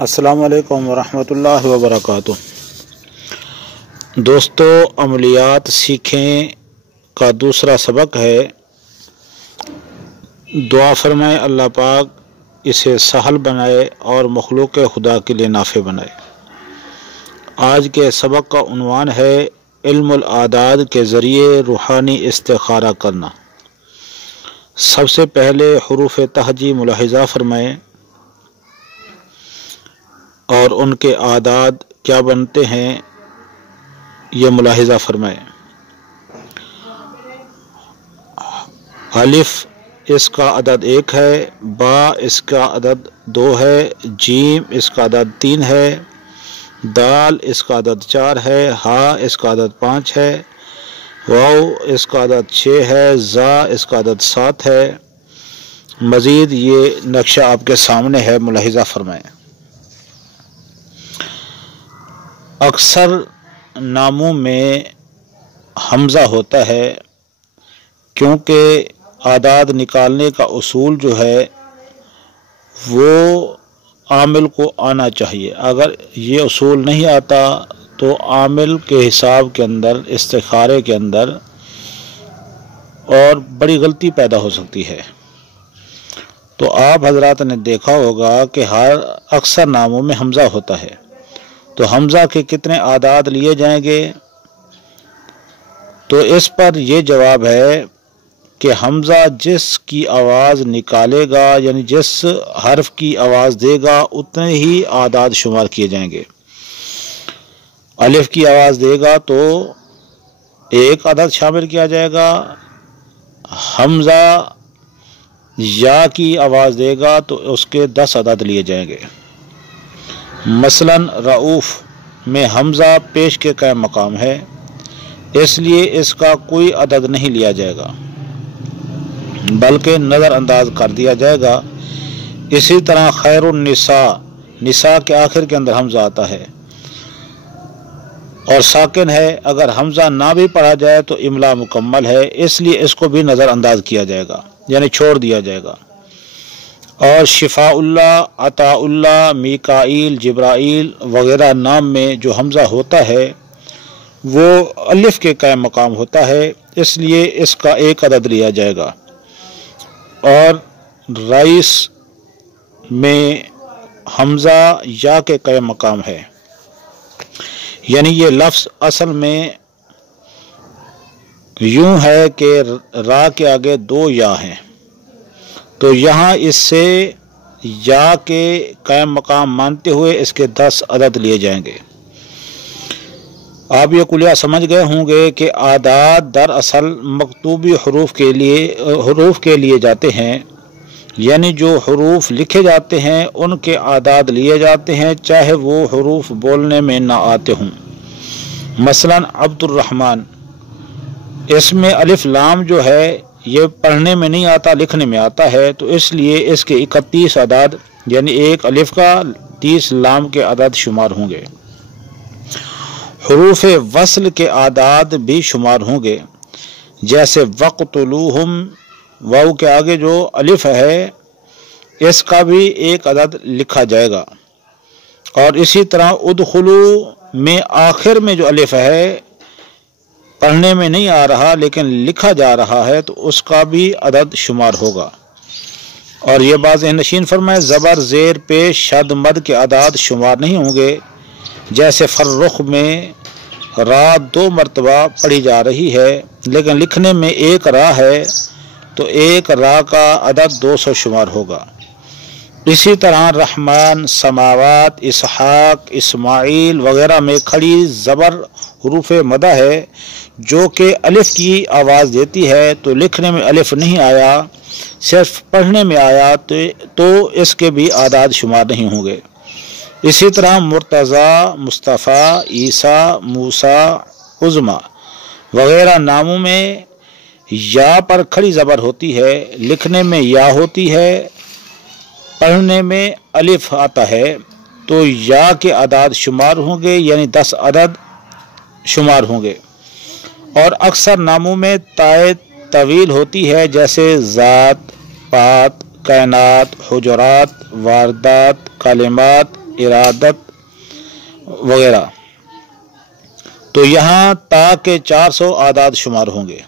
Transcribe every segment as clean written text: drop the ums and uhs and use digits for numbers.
السلام علیکم ورحمۃ اللہ وبرکاتہ۔ دوستو، عملیات سیکھیں کا دوسرا سبق ہے۔ دعا فرمائے اللہ پاک اسے سہل بنائے اور مخلوق خدا کے لیے نافع بنائے۔ آج کے سبق کا عنوان ہے علم العداد کے ذریعے روحانی استخارہ کرنا۔ سب سے پہلے حروف تہجی ملاحظہ فرمائیں اور ان کے اعداد کیا بنتے ہیں یہ ملاحظہ فرمائیں۔ الف اس کا عدد 1 ہے، با اس کا عدد 2 ہے، جیم اس کا عدد 3 ہے، دال اس کا عدد 4 ہے، ہا اس کا عدد 5 ہے، واو اس کا عدد 6 ہے، زا اس کا عدد 7 ہے۔ مزید یہ نقشہ آپ کے سامنے ہے، ملاحظہ فرمائیں۔ اکثر ناموں میں حمزہ ہوتا ہے کیونکہ اعداد نکالنے کا اصول جو ہے وہ عامل کو آنا چاہیے۔ اگر یہ اصول نہیں آتا تو عامل کے حساب کے اندر، استخارے کے اندر اور بڑی غلطی پیدا ہو سکتی ہے۔ تو آپ حضرات نے دیکھا ہوگا کہ اکثر ناموں میں حمزہ ہوتا ہے، تو حمزہ کے کتنے اعداد لیے جائیں گے؟ تو اس پر یہ جواب ہے کہ حمزہ جس کی آواز نکالے گا، یعنی جس حرف کی آواز دے گا، اتنے ہی اعداد شمار کیے جائیں گے۔ الف کی آواز دے گا تو 1 عدد شامل کیا جائے گا، حمزہ یا کی آواز دے گا تو اس کے 10 عدد لیے جائیں گے۔ مثلا رؤوف میں حمزہ پیش کے قائم مقام ہے، اس لیے اس کا کوئی عدد نہیں لیا جائے گا بلکہ نظر انداز کر دیا جائے گا۔ اسی طرح خیر النساء، نساء کے آخر کے اندر حمزہ آتا ہے اور ساکن ہے، اگر حمزہ نہ بھی پڑھا جائے تو املا مکمل ہے، اس لیے اس کو بھی نظر انداز کیا جائے گا، یعنی چھوڑ دیا جائے گا۔ اور شفاء اللہ، عطاء اللہ، میکائیل، جبرائیل وغیرہ نام میں جو حمزہ ہوتا ہے وہ الف کے قائم مقام ہوتا ہے، اس لیے اس کا 1 عدد لیا جائے گا۔ اور رئیس میں حمزہ یا کے قائم مقام ہے، یعنی یہ لفظ اصل میں یوں ہے کہ را کے آگے 2 یا ہیں، تو یہاں اس سے یا کے قائم مقام مانتے ہوئے اس کے 10 عدد لیے جائیں گے۔ آپ یہ کلیہ سمجھ گئے ہوں گے کہ اعداد دراصل مکتوبی حروف کے لیے جاتے ہیں، یعنی جو حروف لکھے جاتے ہیں ان کے اعداد لیے جاتے ہیں، چاہے وہ حروف بولنے میں نہ آتے ہوں۔ مثلا عبد الرحمن، اس میں الف لام جو ہے یہ پڑھنے میں نہیں آتا، لکھنے میں آتا ہے، تو اس لیے اس کے 31 عدد، یعنی 1 الف کا 30 لام کے عدد شمار ہوں گے۔ حروف وصل کے اعداد بھی شمار ہوں گے، جیسے وقتلوہم، واو کے آگے جو الف ہے اس کا بھی 1 عدد لکھا جائے گا۔ اور اسی طرح ادخلو میں آخر میں جو الف ہے پڑھنے میں نہیں آ رہا لیکن لکھا جا رہا ہے تو اس کا بھی عدد شمار ہوگا۔ اور یہ بات ذہن نشین فرمائے، زبر، زیر، پیش، شد، مد کے اعداد شمار نہیں ہوں گے، جیسے فرخ میں را 2 مرتبہ پڑھی جا رہی ہے لیکن لکھنے میں 1 را ہے تو 1 را کا عدد 200 شمار ہوگا۔ اسی طرح رحمان، سماوات، اسحاق، اسماعیل وغیرہ میں کھڑی زبر حروف مدہ ہے جو کہ الف کی آواز دیتی ہے، تو لکھنے میں الف نہیں آیا، صرف پڑھنے میں آیا تو اس کے بھی اعداد شمار نہیں ہوں گے۔ اسی طرح مرتضیٰ، مصطفیٰ، عیسیٰ، موسیٰ، عظمیٰ وغیرہ ناموں میں یا پر کھڑی زبر ہوتی ہے، لکھنے میں یا ہوتی ہے، پڑھنے میں الف آتا ہے، تو یا کے اعداد شمار ہوں گے، یعنی 10 عدد شمار ہوں گے۔ اور اکثر ناموں میں تائے طویل ہوتی ہے، جیسے ذات، پات، کائنات، حجرات، واردات، کلمات، इरादत वगैरह। तो यहाँ ता के 400 आदाद शुमार होंगे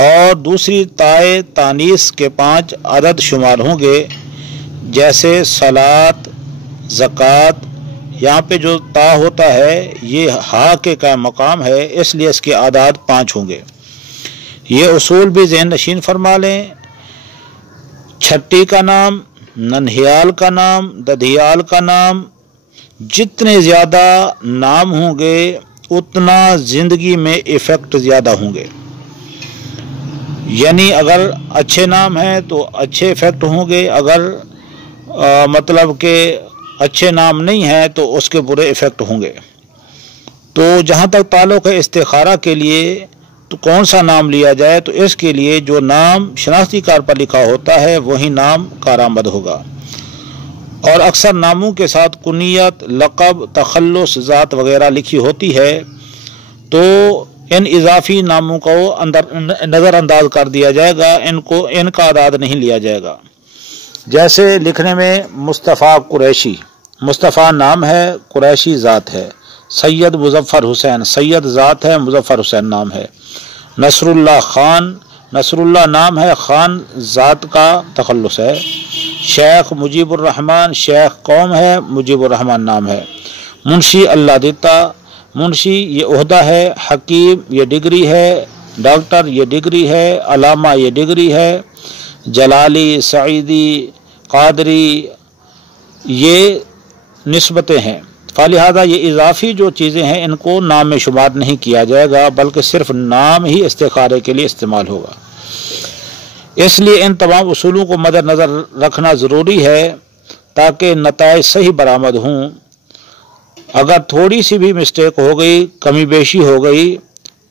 और दूसरी ताए तानीस के 5 अदद शुमार होंगे, जैसे सलात, ज़कात। यहाँ पे जो ता होता है ये हा के का मकाम है, इसलिए इसके आदाद 5 होंगे। ये उसूल भी ज़हन नशीन फरमा लें। छठी का नाम, नन्हियाल का नाम, दधियाल का नाम, जितने ज़्यादा नाम होंगे उतना ज़िंदगी में इफ़ेक्ट ज़्यादा होंगे। यानी अगर अच्छे नाम हैं तो अच्छे इफ़ेक्ट होंगे, अगर मतलब के अच्छे नाम नहीं हैं तो उसके बुरे इफ़ेक्ट होंगे। तो जहाँ तक ताल्लुक़ है इस्तिखारा के लिए, तो कौन सा नाम लिया जाए, तो इसके लिए जो नाम शनाख्ती कार्ड पर लिखा होता है वही नाम कारामद होगा। और अक्सर नामों के साथ कुनियत, लक़ब, तखल्लुस, ज़ात वगैरह लिखी होती है, तो इन इजाफी नामों को नज़रअंदाज कर दिया जाएगा, इनका आदाद नहीं लिया जाएगा। जैसे लिखने में मुस्तफ़ा कुरैशी, मुस्तफ़ा नाम है, कुरैशी ज़ात है। सैयद मुज़फ़्फ़र हुसैन, सैयद ज़ात है, मुज़फ़्फ़र हुसैन नाम है। नसरुल्लाह खान, नसरुल्लाह नाम है, खान ज़ात का तखल्लुस है। शेख मुजीबुर रहमान, शेख कौम है, मुजीबुर रहमान नाम है। मुंशी अल्लाह देता, मुंशी ये ओहदा है। हकीम ये डिग्री है। डॉक्टर ये डिग्री है। अलामा ये डिग्री है। जलाली, सईदी, कादरी ये निस्बतें हैं। फ़लिहाज़ा ये इजाफी जो चीज़ें हैं इनको नाम में शुमार नहीं किया जाएगा, बल्कि सिर्फ नाम ही इस्तिखारे के लिए इस्तेमाल होगा। इसलिए इन तमाम उसूलों को मद्देनज़र रखना ज़रूरी है ताकि नताइज सही बरामद हों। अगर थोड़ी सी भी मिस्टेक हो गई, कमी बेशी हो गई,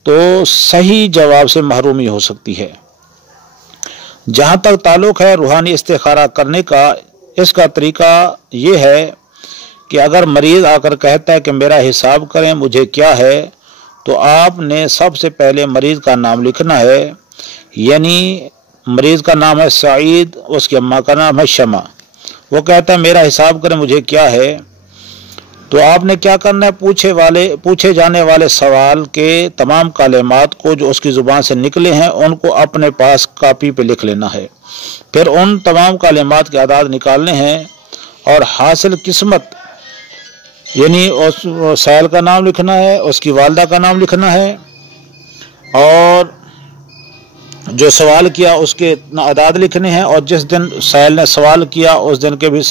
तो सही जवाब से महरूमी हो सकती है। जहाँ तक ताल्लुक़ है रूहानी इस्तिखारा करने का, इसका तरीका ये है कि अगर मरीज़ आकर कहता है कि मेरा हिसाब करें, मुझे क्या है, तो आपने सबसे पहले मरीज़ का नाम लिखना है। यानी मरीज़ का नाम है सईद, उसकी अम्मा का नाम है शमा। वो कहता है मेरा हिसाब करें, मुझे क्या है, तो आपने क्या करना है, पूछे जाने वाले सवाल के तमाम कालिमात को जो उसकी ज़ुबान से निकले हैं उनको अपने पास कापी पे लिख लेना है। फिर उन तमाम कालिमात के आदाद निकालने हैं और हासिल किस्मत यानी उस सैल का नाम लिखना है, उसकी वालदा का नाम लिखना है और जो सवाल किया उसके आदाद लिखने हैं, और जिस दिन सैल ने सवाल किया उस दिन के भी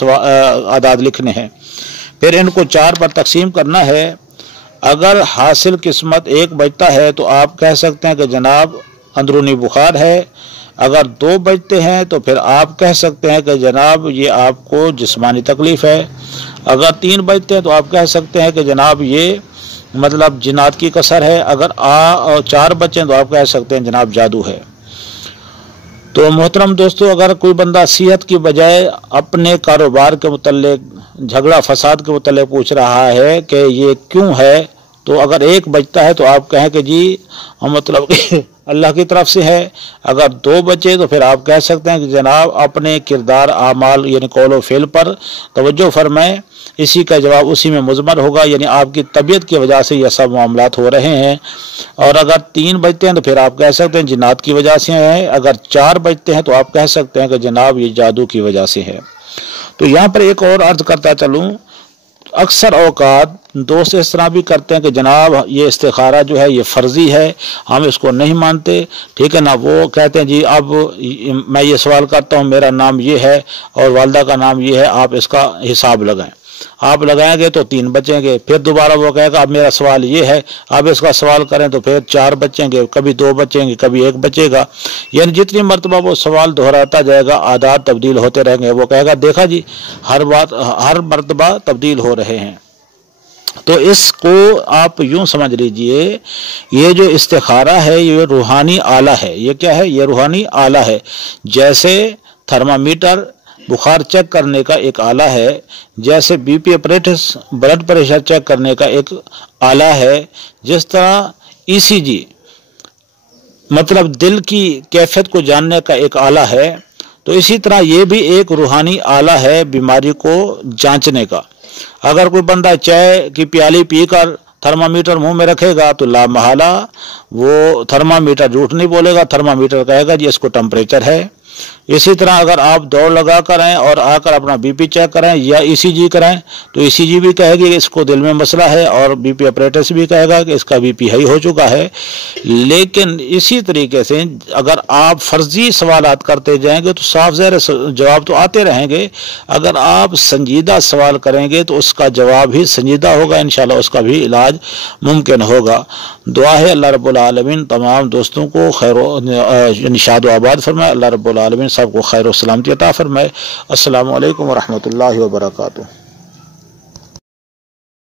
आदाद लिखने हैं। फिर इनको 4 पर तकसीम करना है। अगर हासिल किस्मत 1 बजता है तो आप कह सकते हैं कि जनाब अंदरूनी बुखार है। अगर 2 बजते हैं तो फिर आप कह सकते हैं कि जनाब ये आपको जिस्मानी तकलीफ़ है। अगर 3 बजते हैं तो आप कह सकते हैं कि जनाब ये मतलब जिन्नात की कसर है। अगर और 4 बचे तो आप कह सकते हैं जनाब जादू है। तो मोहतरम दोस्तों, अगर कोई बंदा सेहत की बजाय अपने कारोबार के मुतल्लिक, झगड़ा फसाद के मुतल्लिक पूछ रहा है कि ये क्यों है, तो अगर 1 बजता है तो आप कहें कि जी मतलब अल्लाह की तरफ से है। अगर 2 बचे तो फिर आप कह सकते हैं कि जनाब अपने किरदार, आमाल यानी कौलो फेल पर तवज्जो फरमाएं, इसी का जवाब उसी में मुज़मर होगा, यानी आपकी तबीयत की वजह से यह सब मामलात हो रहे हैं। और अगर 3 बजते हैं तो फिर आप कह सकते हैं जिन्नात की वजह से है। अगर 4 बजते हैं तो आप कह सकते हैं कि जनाब ये जादू की वजह से है। तो यहाँ पर एक और अर्ज करता चलूँ, अक्सर औकात दोस्त इस तरह भी करते हैं कि जनाब ये इस्तिखारा जो है ये फ़र्ज़ी है, हम इसको नहीं मानते, ठीक है ना। वो कहते हैं जी अब मैं ये सवाल करता हूँ, मेरा नाम ये है और वालदा का नाम ये है, आप इसका हिसाब लगाएं। आप लगाएंगे तो 3 बचेंगे। फिर दोबारा वो कहेगा अब मेरा सवाल ये है, अब इसका सवाल करें तो फिर 4 बचेंगे, कभी 2 बचेंगे, कभी 1 बचेगा। यानी जितनी मरतबा वो सवाल दोहराता जाएगा आदात तब्दील होते रहेंगे। वो कहेगा देखा जी हर मरतबा तब्दील हो रहे हैं। तो इसको आप यूं समझ लीजिए, ये जो इस्तिखारा है ये रूहानी आला है। ये क्या है? ये रूहानी आला है। जैसे थर्मामीटर बुखार चेक करने का एक आला है, जैसे BP apparatus blood pressure check करने का एक आला है, जिस तरह ईसीजी मतलब दिल की कैफियत को जानने का एक आला है, تو اسی طرح یہ بھی ایک روحانی آلہ ہے بیماری کو جانچنے کا۔ اگر کوئی بندہ چائے کی پیالی پی کر تھرمامیٹر منہ میں رکھے گا تو لا محالہ وہ تھرمامیٹر جھوٹ نہیں بولے گا، تھرمامیٹر کہے گا جی اس کو ٹمپریچر ہے۔ اسی طرح اگر آپ دوڑ لگا کر آئیں اور آ کر اپنا بی پی چیک کریں یا ای سی جی کریں تو ای سی جی بھی کہے گی کہ اس کو دل میں مسئلہ ہے، اور بی پی آپریٹر بھی کہے گا کہ اس کا بی پی ہائی ہو چکا ہے۔ لیکن اسی طریقے سے اگر آپ فرضی سوالات کرتے جائیں گے تو صاف ظاہر جواب تو آتے رہیں گے، اگر آپ سنجیدہ سوال کریں گے تو اس کا جواب ہی سنجیدہ ہوگا، انشاءاللہ اس کا بھی علاج ممکن ہوگا۔ دعا ہے اللہ رب العالمین تمام دوستوں کو خیر و نشاد و آباد فرمائے، اللہ رب العالمین سب کو خیر و سلامتی عطا فرمائے۔ السلام علیکم ورحمۃ اللہ وبرکاتہ۔